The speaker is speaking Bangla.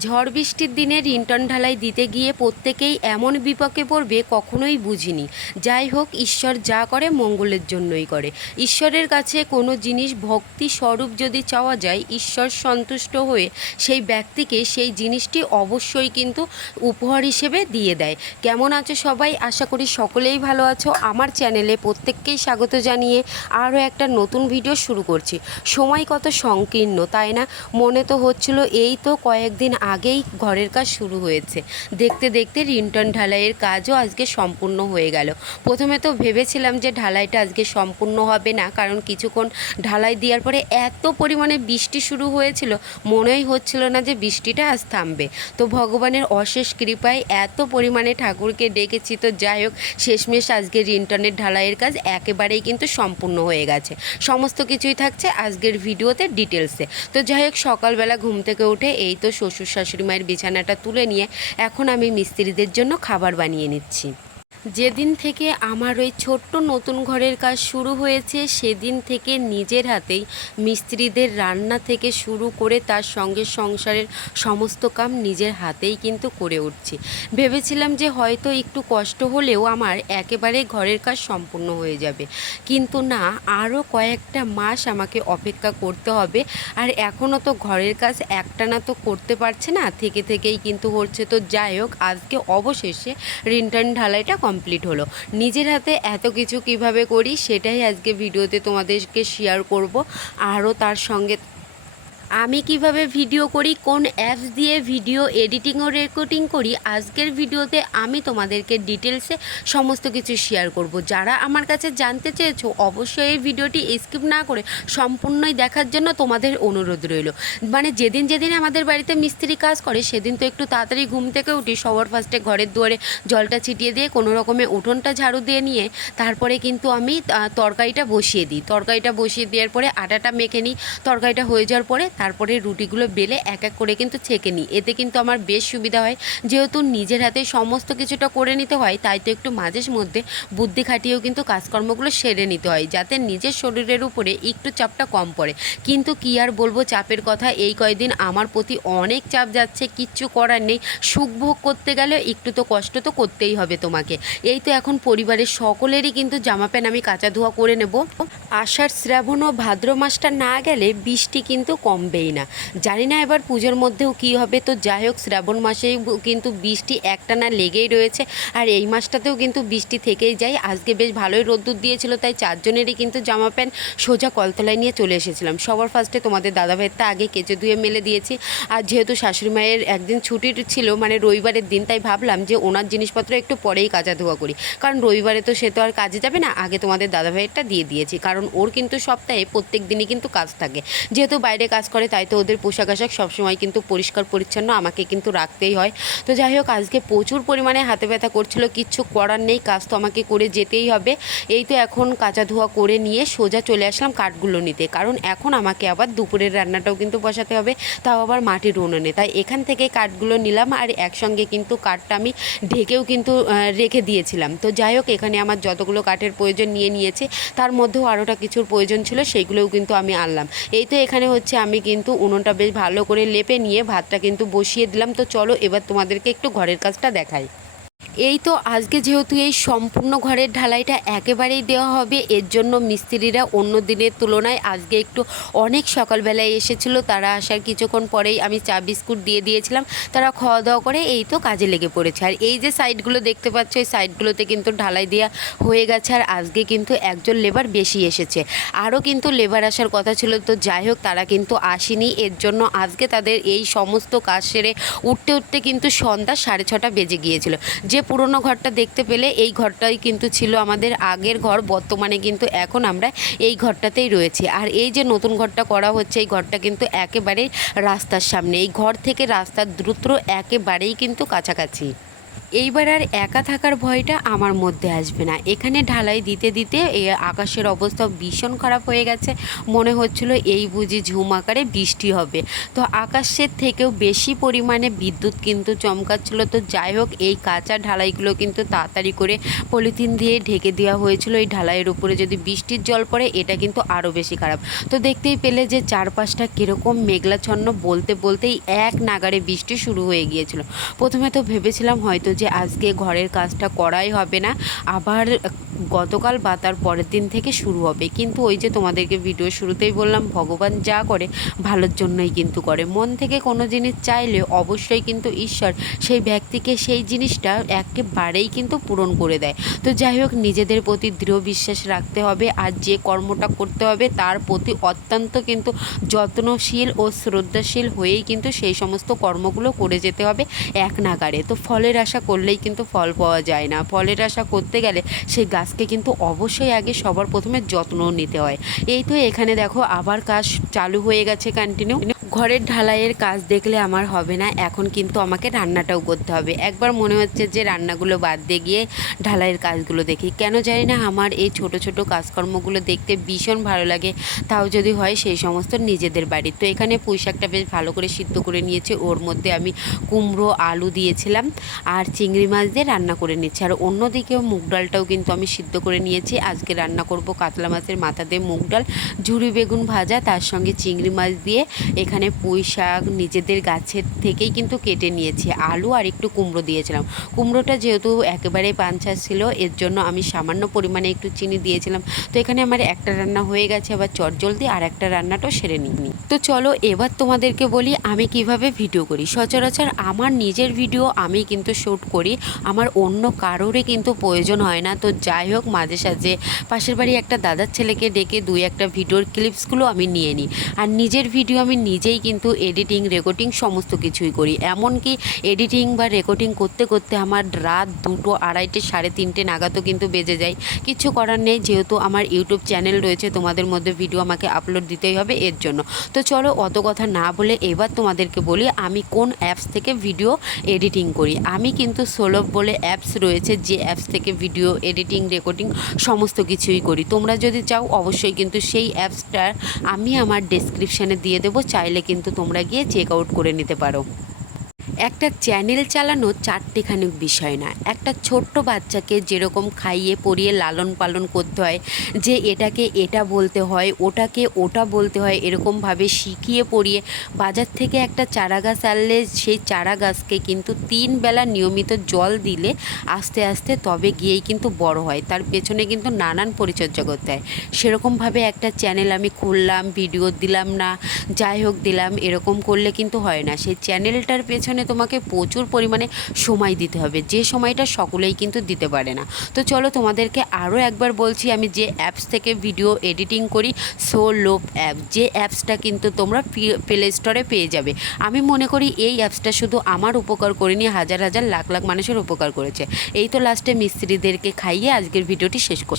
ঝড় বৃষ্টির দিনে রিন্টন ঢালাই দিতে গিয়ে প্রত্যেকেই এমন বিপকে পড়বে কখনোই বুঝিনি। যাই হোক, ঈশ্বর যা করে মঙ্গলের জন্যই করে। ঈশ্বরের কাছে কোনো জিনিস ভক্তি স্বরূপ যদি চাওয়া যায়, ঈশ্বর সন্তুষ্ট হয়ে সেই ব্যক্তিকে সেই জিনিসটি অবশ্যই কিন্তু উপহার হিসেবে দিয়ে দেয়। কেমন আছো সবাই? আশা করি সকলেই ভালো আছো। আমার চ্যানেলে প্রত্যেককেই স্বাগত জানিয়ে আরও একটা নতুন ভিডিও শুরু করছি। সময় কত সংকীর্ণ, তাই না? মনে তো হচ্ছিল এই তো কয়েকদিন আগেই ঘরের কাজ শুরু হয়েছে। দেখতে দেখতে রিন্টন ঢালাইয়ের কাজও আজকে সম্পূর্ণ হয়ে গেল। প্রথমে তো ভেবেছিলাম যে ঢালাইটা আজকে সম্পূর্ণ হবে না, কারণ কিছুক্ষণ ঢালাই দেওয়ার পরে এত পরিমাণে বৃষ্টি শুরু হয়েছিল, মনেই হচ্ছিল না যে বৃষ্টিটা আজ থামবে। তো ভগবানের অশেষ কৃপায় এত পরিমাণে ঠাকুরকে ডেকেছি, তো যাই হোক, শেষমেশ আজকে রিন্টনের ঢালাইয়ের কাজ একেবারেই কিন্তু সম্পূর্ণ হয়ে গেছে। সমস্ত কিছুই থাকছে আজকের ভিডিওতে ডিটেলসে। তো যাই হোক, সকালবেলা ঘুম থেকে উঠে এই তো শ্বশুর শাশুড়ি মায়ের বিছানাটা তুলে নিয়ে এখন আমি মিস্ত্রিদের জন্য খাবার বানিয়ে নিচ্ছি। যেদিন থেকে আমার ওই ছোট্ট নতুন ঘরের কাজ শুরু হয়েছে, সেদিন থেকে নিজের হাতেই মিস্ত্রিদের রান্না থেকে শুরু করে তার সঙ্গে সংসারের সমস্ত কাম নিজের হাতেই কিন্তু করে উঠছি। ভেবেছিলাম যে হয়তো একটু কষ্ট হলেও আমার একেবারে ঘরের কাজ সম্পূর্ণ হয়ে যাবে। কিন্তু না, আরও কয়েকটা মাস আমাকে অপেক্ষা করতে হবে। আর এখনও তো ঘরের কাজ একটানা তো করতে পারছে না, থেকে থেকেই কিন্তু হচ্ছে তো যাই হোক, আজকে অবশেষে রিন্টার্ন ঢালাইটা কমপ্লিট হলো। নিজের হাতে এত কিছু কীভাবে করি, সেটাই আজকে ভিডিওতে তোমাদেরকে শেয়ার করব। আরও তার সঙ্গে আমি কীভাবে ভিডিও করি, কোন অ্যাপস দিয়ে ভিডিও এডিটিং ও রেকর্ডিং করি, আজকের ভিডিওতে আমি তোমাদেরকে ডিটেলসে সমস্ত কিছু শেয়ার করব। যারা আমার কাছে জানতে চেয়েছো, অবশ্যই এই ভিডিওটি স্কিপ না করে সম্পূর্ণই দেখার জন্য তোমাদের অনুরোধ রইল। মানে যেদিন যেদিন আমাদের বাড়িতে মিস্ত্রি কাজ করে, সেদিন তো একটু তাড়াতাড়ি ঘুম থেকে উঠি সবার ফার্স্টে ঘরের দুয়ারে জলটা ছিটিয়ে দিয়ে, কোনো রকমে উঠোনটা ঝাড়ু দিয়ে নিয়ে, তারপরে কিন্তু আমি তরকারিটা বসিয়ে দিই। তরকারিটা বসিয়ে দেওয়ার পরে আটাটা মেখে নিই। তরকারিটা হয়ে যাওয়ার পরে তারপরে রুটিগুলো বেলে এক এক করে কিন্তু ছেঁকে নিই। এতে কিন্তু আমার বেশ সুবিধা হয়। যেহেতু নিজের হাতে সমস্ত কিছুটা করে নিতে হয়, তাই তো একটু মাঝে মধ্যে বুদ্ধি খাটিয়েও কিন্তু কাজকর্মগুলো সেরে নিতে হয়, যাতে নিজের শরীরের উপরে একটু চাপটা কম পড়ে। কিন্তু কি আর বলব চাপের কথা, এই কয়দিন আমার প্রতি অনেক চাপ যাচ্ছে, কিচ্ছু করার নেই। সুখ ভোগ করতে গেলে একটু তো কষ্ট তো করতেই হবে তোমাকে। এই তো এখন পরিবারের সকলেরই কিন্তু জামা প্যান্ট আমি কাঁচা ধোয়া করে নেব। আষাঢ় শ্রাবণ ও ভাদ্র মাসটা না গেলে বৃষ্টি কিন্তু কমবেই না। জানি না এবার পুজোর মধ্যেও কি হবে। তো যাই হোক, শ্রাবণ মাসেই কিন্তু বৃষ্টি একটানা লেগেই রয়েছে। আর এই মাসটাতেও কিন্তু বৃষ্টি থেকেই যায়। আজকে বেশ ভালোই রোদ্দুর দিয়েছিল, তাই চারজনেরই কিন্তু জামা প্যান্ট সোজা কলতলায় নিয়ে চলে এসেছিলাম। সবার ফার্স্টে তোমাদের দাদা ভাইয়েরটা আগে কেচে ধুয়ে মেলে দিয়েছি। আর যেহেতু শাশুড়ি মায়ের একদিন ছুটির ছিল মানে রবিবারের দিন, তাই ভাবলাম যে ওনার জিনিসপত্র একটু পরেই কাচা ধোয়া করি। কারণ রবিবারে তো সে তো আর কাজে যাবে না, আগে তোমাদের দাদা ভাইয়েরটা দিয়ে দিয়েছি। কারণ ওর কিন্তু সপ্তাহে প্রত্যেক দিনই কিন্তু কাজ থাকে। যেহেতু বাইরে কাজ করে, তাই তো ওদের পোশাক আশাক সবসময় কিন্তু পরিষ্কার, পরিচ্ছন্ন আমাকে কিন্তু রাখতেই হয়। তো যাই হোক, আজকে প্রচুর পরিমাণে হাতে ব্যথা করছিল, কিচ্ছু করার নেই, কাজ তো আমাকে করে যেতেই হবে। এই তো এখন কাঁচা ধোয়া করে নিয়ে সোজা চলে আসলাম কাঠগুলো নিতে, কারণ এখন আমাকে আবার দুপুরের রান্নাটাও কিন্তু বসাতে হবে, তাও আবার মাটির উনুনে। তাই এখান থেকে কাঠগুলো নিলাম আর একসঙ্গে কিন্তু কাঠটা আমি ঢেকেও কিন্তু রেখে দিয়েছিলাম। তো যাই হোক, এখানে আমার যতগুলো কাঠের প্রয়োজন নিয়ে নিয়েছে, তার মধ্যেও আরোটা কিছুর প্রয়োজন ছিল সেইগুলোও কিন্তু আমি আনলাম। এই তো এখানে হচ্ছে আমি কিন্তু উনুনটা বেশ ভালো করে লেপে নিয়ে ভাতটা কিন্তু বসিয়ে দিলাম। তো চলো এবার তোমাদেরকে একটু ঘরের কাজটা দেখাই। এই তো আজকে যেহেতু এই সম্পূর্ণ ঘরের ঢালাইটা একেবারেই দেওয়া হবে, এর জন্য মিস্ত্রিরা অন্য দিনের তুলনায় আজকে একটু অনেক সকালবেলায় এসেছিল, তারা আসার কিছুক্ষণ পরেই আমি চা বিস্কুট দিয়ে দিয়েছিলাম, তারা খাওয়া দাওয়া করে এই তো কাজে লেগে পড়েছে। আর এই যে সাইডগুলো দেখতে পাচ্ছ, এই সাইডগুলোতে কিন্তু ঢালাই দেওয়া হয়ে গেছে, আর আজকে কিন্তু একজন লেবার বেশি এসেছে। আরও কিন্তু লেবার আসার কথা ছিল, তো যাই হোক, তারা কিন্তু আসেনি, এর জন্য আজকে তাদের এই সমস্ত কাজ সেরে উঠতে উঠতে কিন্তু সন্ধ্যা সাড়ে ছটা বেজে গিয়েছিল। যে পুরনো ঘরটা দেখতে পেলে এই ঘরটাই কিন্তু ছিল আমাদের আগের ঘর, বর্তমানে কিন্তু এখন আমরা এই ঘরটাতেই রয়েছি। আর এই যে নতুন ঘরটা করা হচ্ছে, এই ঘরটা কিন্তু একেবারেই রাস্তার সামনে। এই ঘর থেকে রাস্তার দ্রুত একেবারেই কিন্তু কাছাকাছি। এইবার আর একা থাকার ভয়টা আমার মধ্যে আসবে না। এখানে ঢালাই দিতে দিতে এ আকাশের অবস্থা ভীষণ খারাপ হয়ে গেছে। মনে হচ্ছিল এই বুঝি ঝুম আকারে বৃষ্টি হবে। তো আকাশের থেকেও বেশি পরিমাণে বিদ্যুৎ কিন্তু চমকাচ্ছিল। তো যাই হোক, এই কাঁচা ঢালাইগুলো কিন্তু তাড়াতাড়ি করে পলিথিন দিয়ে ঢেকে দেওয়া হয়েছিল। এই ঢালাইয়ের উপরে যদি বৃষ্টির জল পড়ে, এটা কিন্তু আরও বেশি খারাপ। তো দেখতেই পেলে যে চারপাশটা কীরকম মেঘলাচ্ছন্ন বলতে, বলতেই এক নাগারে বৃষ্টি শুরু হয়ে গিয়েছিল। প্রথমে তো ভেবেছিলাম হয়তো যে আজকে ঘরের কাজটা করাই হবে না আবার গতকাল বা তার পরের দিন থেকে শুরু হবে। কিন্তু ওই যে তোমাদেরকে ভিডিও শুরুতেই বললাম, ভগবান যা করে ভালোর জন্যই কিন্তু করে। মন থেকে কোনো জিনিস চাইলে অবশ্যই কিন্তু ঈশ্বর সেই ব্যক্তিকে সেই জিনিসটা একেবারেই কিন্তু পূরণ করে দেয়। তো যাই হোক, নিজেদের প্রতি দৃঢ় বিশ্বাস রাখতে হবে আর যে কর্মটা করতে হবে তার প্রতি অত্যন্ত কিন্তু যত্নশীল ও শ্রদ্ধাশীল হয়েই কিন্তু সেই সমস্ত কর্মগুলো করে যেতে হবে এক নাগারে তো ফলের আশা করলেই কিন্তু ফল পাওয়া যায় না। ফলের আশা করতে গেলে সেই গাছকে কিন্তু অবশ্যই আগে সবার প্রথমে যত্ন নিতে হয়। এই তো এখানে দেখো, আবার কাজ চালু হয়ে গেছে কন্টিনিউ ঘরের ঢালাইয়ের কাজ দেখলে আমার হবে না, এখন কিন্তু আমাকে রান্নাটাও করতে হবে। একবার মনে হচ্ছে যে রান্নাগুলো বাদ দিয়ে গিয়ে ঢালাইয়ের কাজগুলো দেখি। কেন জানি না আমার এই ছোট ছোট কাজকর্মগুলো দেখতে ভীষণ ভালো লাগে, তাও যদি হয় সেই সমস্ত নিজেদের বাড়ি। তো এখানে পুঁই শাকটা বেশ ভালো করে সিদ্ধ করে নিয়েছে, ওর মধ্যে আমি কুমড়ো, আলু দিয়েছিলাম আর চিংড়ি মাছ দিয়ে রান্না করে নিচ্ছি। আর অন্যদিকেও মুগ ডালটাও কিন্তু আমি সিদ্ধ করে নিয়েছি। আজকে রান্না করব কাতলা মাছের মাথা দিয়ে মুগ ডাল, ঝুরি বেগুন ভাজা, তার সঙ্গে চিংড়ি মাছ দিয়ে এখানে পুঁই শাক নিজেদের গাছের থেকেই কিন্তু কেটে নিয়েছি। আলু আর একটু কুমড়ো দিয়েছিলাম। কুমড়োটা যেহেতু একেবারে পাঞ্চা ছিল, এর জন্য আমি সামান্য পরিমাণে একটু চিনি দিয়েছিলাম। তো এখানে আমার একটা রান্না হয়ে গেছে আবার চটজলদি আর একটা রান্নাটাও সেরে নিই। তো চলো এবার তোমাদেরকে বলি আমি কীভাবে ভিডিও করি। সচরাচর আমার নিজের ভিডিও আমি কিন্তু শ্যুট করি। আমার অন্য কারোরই কিন্তু প্রয়োজন হয় না। তো যাই হোক, মাঝে সাঝে পাশের বাড়ি একটা দাদার ছেলেকে ডেকে দুই একটা ভিডিওর ক্লিপসগুলো আমি নিয়ে নিই। আর নিজের ভিডিও আমি নিজেই কিন্তু এডিটিং রেকর্ডিং সমস্ত কিছুই করি। এমনকি এডিটিং বা রেকর্ডিং করতে করতে আমার রাত দুটো আড়াইটে, সাড়ে তিনটে নাগাদও কিন্তু বেজে যায়। কিছু করার নেই, যেহেতু আমার ইউটিউব চ্যানেল রয়েছে, তোমাদের মধ্যে ভিডিও আমাকে আপলোড দিতেই হবে এর জন্য। তো চলো, অত কথা না বলে এবার তোমাদেরকে বলি, আমি কোন অ্যাপস থেকে ভিডিও এডিটিং করি? আমি কিন্তু সোলভ বলে অ্যাপস রয়েছে, যে অ্যাপস থেকে ভিডিও এডিটিং রেকর্ডিং সমস্ত কিছুই করি। তোমরা যদি চাও, অবশ্যই কিন্তু সেই অ্যাপসটার আমি আমার ডেসক্রিপশানে দিয়ে দেবো, চাইলে কিন্তু তোমরা গিয়ে চেক আউট করে নিতে পারো। একটা চ্যানেল চালানো চারটেখানি বিষয় না। একটা ছোট্ট বাচ্চাকে যেরকম খাইয়ে, পরিয়ে লালন পালন করতে হয়, যে এটাকে এটা বলতে হয়, ওটাকে ওটা বলতে হয়, এরকমভাবে শিখিয়ে, পড়িয়ে বাজার থেকে একটা চারা গাছ আনলে সেই চারা গাছকে কিন্তু তিন বেলা নিয়মিত জল দিলে আস্তে আস্তে তবে গিয়েই কিন্তু বড় হয়। তার পেছনে কিন্তু নানান পরিচর্যা করতে হয়। সেরকমভাবে একটা চ্যানেল আমি খুললাম, ভিডিও দিলাম না, যাই হোক দিলাম, এরকম করলে কিন্তু হয় না। সেই চ্যানেলটার পেছনে তোমাকে প্রচুর পরিমাণে সময় দিতে হবে। যে সময়টা সকলেই কিন্তু দিতে পারে না। তো চলো তোমাদেরকে আরও একবার বলছি, আমি যে অ্যাপস থেকে ভিডিও এডিটিং করি সো লোপ অ্যাপ যে অ্যাপসটা কিন্তু তোমরা প্লে স্টোরে পেয়ে যাবে। আমি মনে করি এই অ্যাপসটা শুধু আমার উপকার করিনি, হাজার হাজার লাখ লাখ মানুষের উপকার করেছে। এই তো লাস্টে মিস্ত্রিদেরকে খাইয়ে আজকের ভিডিওটি শেষ করি